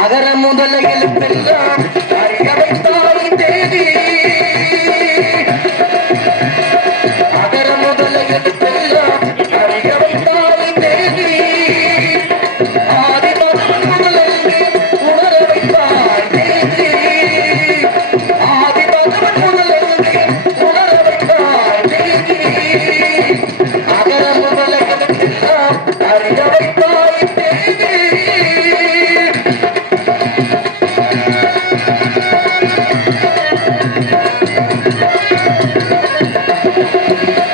அகர முதல எழுத்தெல்லாம் அறிய வைத்தார் Thank you.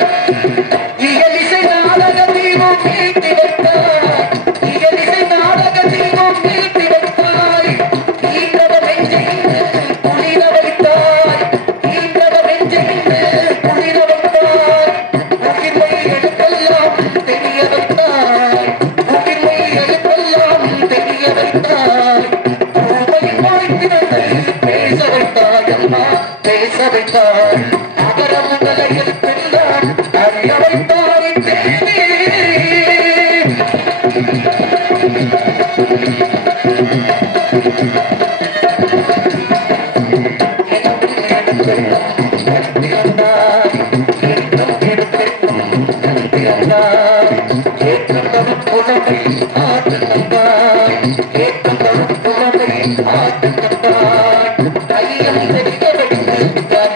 ஆட்டம் தம்பா தையம் தெரிக்க வைத்து